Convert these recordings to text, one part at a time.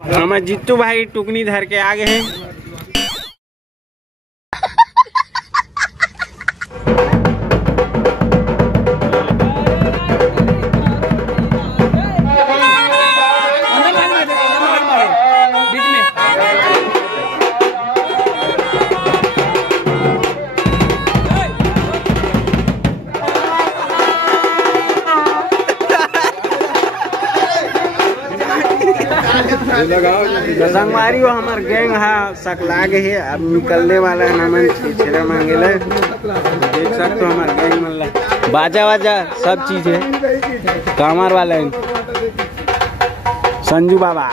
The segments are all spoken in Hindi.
हमारे जित्तू भाई टुकनी धर के आ गए हैं। संगवारी वो हमार गैंग है सकला गए है, अब निकलने वाला है। नमन छेड़ा मांगे ले, देख सकते हो हमार गैंग मतलब बाजा वाजा सब चीज है। कामर वाला है संजू बाबा।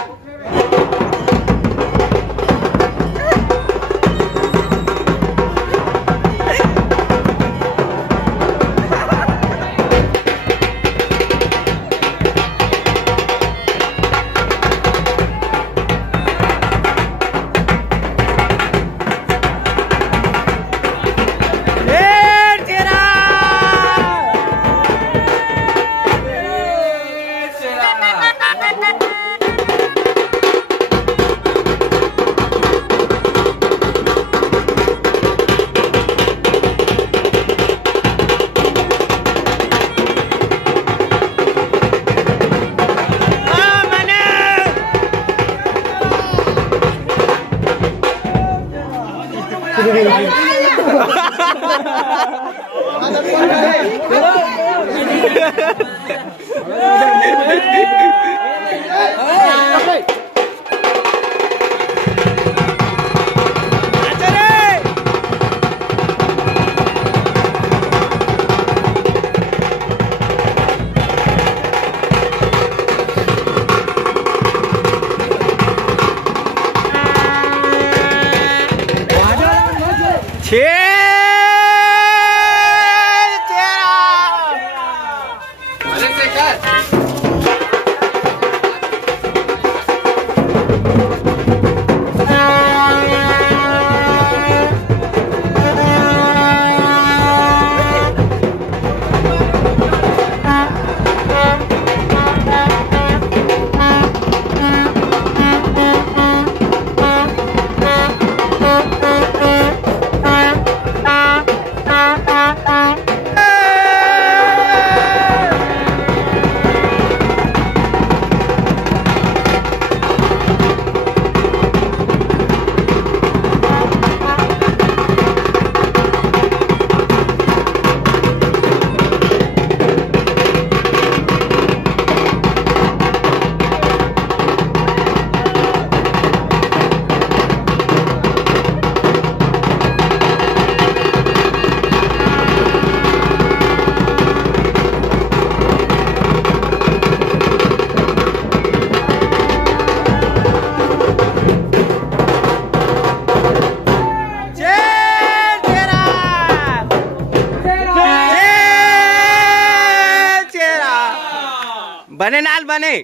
बने नाल बने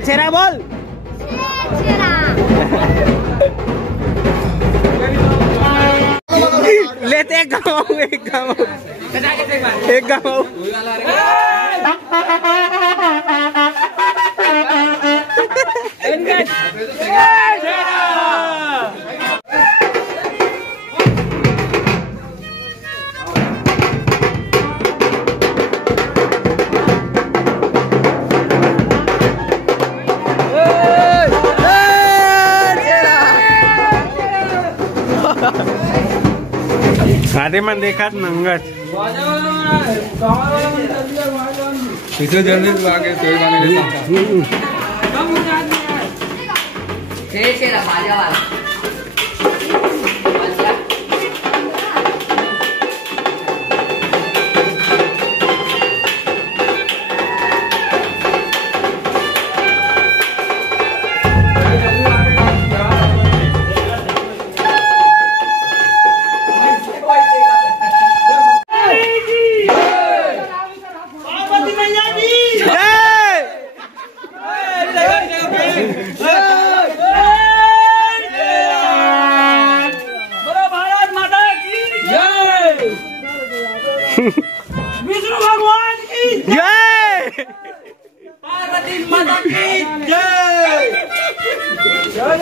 छेड़ा बोल लेते एक गाँव आधे मन देखा नंगत इसे जल्दी आगे कोई वाले विष्णु भगवान की जय, पार्वती माता की जय। जय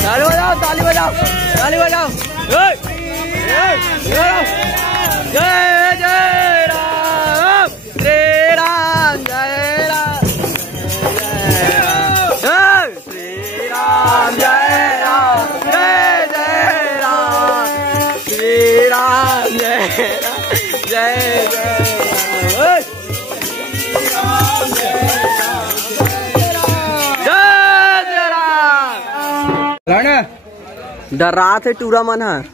ताली बजाओ, ताली बजाओ, ताली बजाओ। जय जय राम, श्री राम जय राम, जय श्री राम जय राम, जय जय राम, श्री राम जय राम, जय जय डर रहा थे टूरा मन है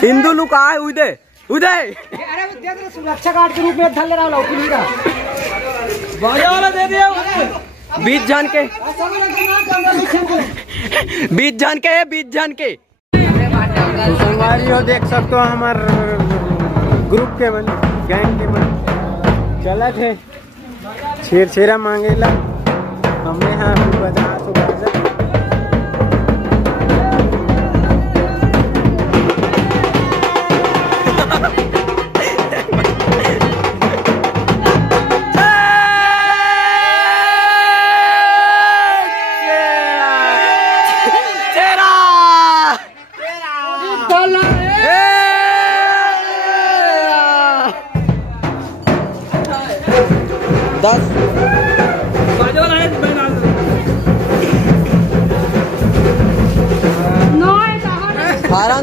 हिंदू लोग कहा है उदय उदय। अरे सुरक्षा गार्ड के रूप में ढल रहा वाला दे दिया। 20 जन के 20 जन के 20 जन के संगवारी हो देख सकते हो हमार ग्रुप के मन गैंग के मन चला थे छेरा मांगेला हमने यहाँ बजा तो बजा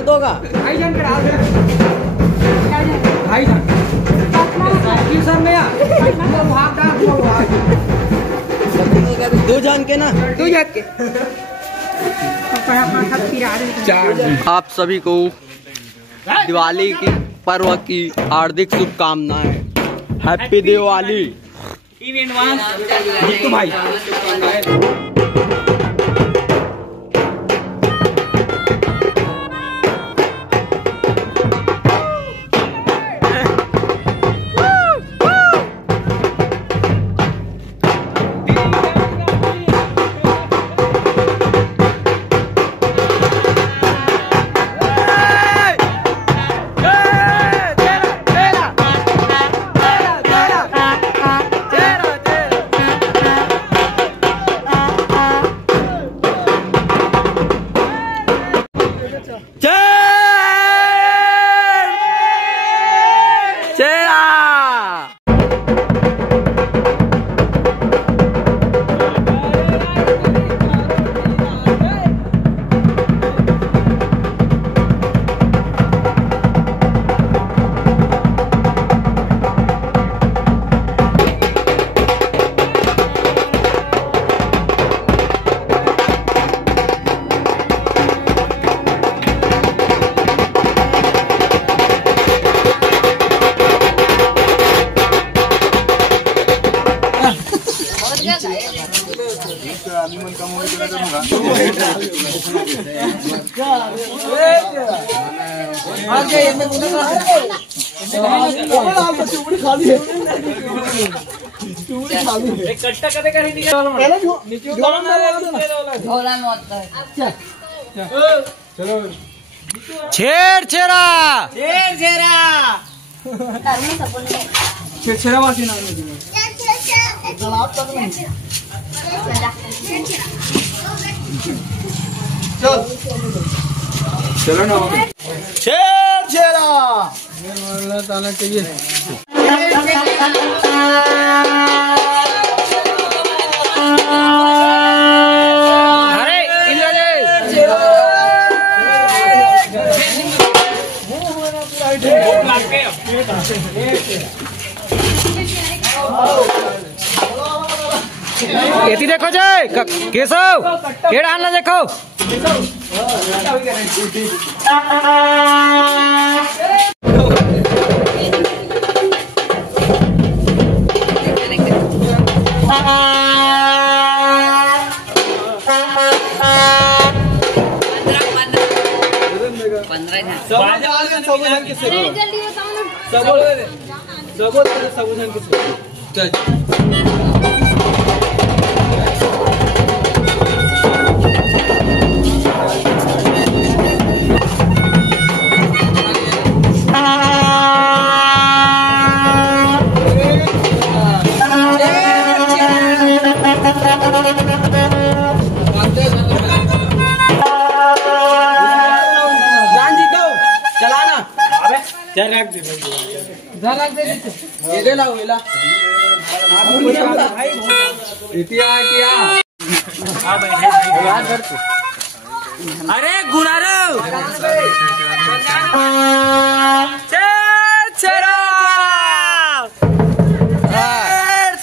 तो का दो जान के ना 2 जान के। आप सभी को दिवाली की पर्व की हार्दिक शुभकामनाएं। हैप्पी दिवाली भाई। छेड़ छेड़ा वासी नाम चलो ना छेड़ छेड़ा ताना चाहिए। एती देखो जय केशव केड़ा आना देखो सबूजन के सेवा सबूजन के सेवा रख दे ये दे लाओ एला इतिया किया हां बैठे यार कर तू अरे गुनारो चेरा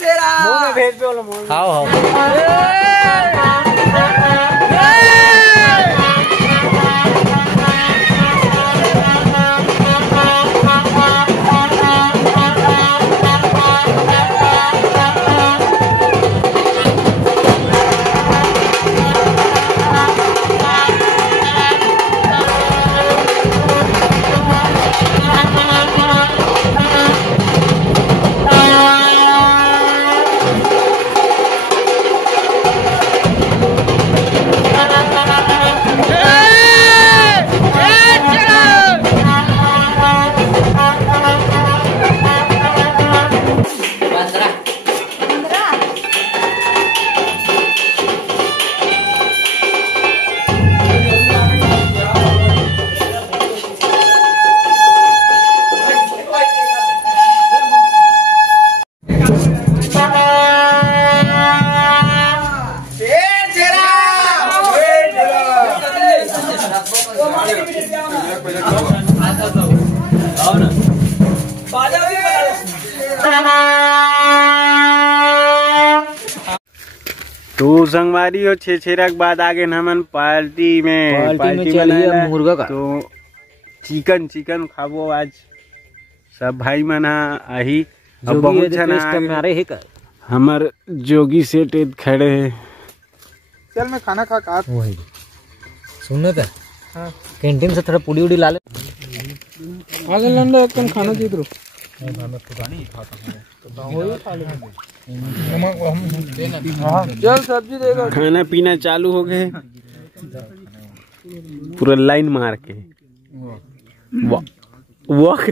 चेरा मुंह में भेज दो मुंह हां तो संगवारी हो छेरा के बाद आगे हमन पार्टी में चलिए मुर्गा का तो चिकन खाबो आज सब भाई मन आही अब बहुत जन हमर जोगी सेठ खड़े है चल मैं खाना खा का वही सुनने पे कैंटीन से थोड़ा पूड़ी उड़ी ला ले आगे लंडा एक कन खाना दे दो चल सब्जी देगा खाना पीना चालू हो गए पूरा लाइन मार के वाह वाह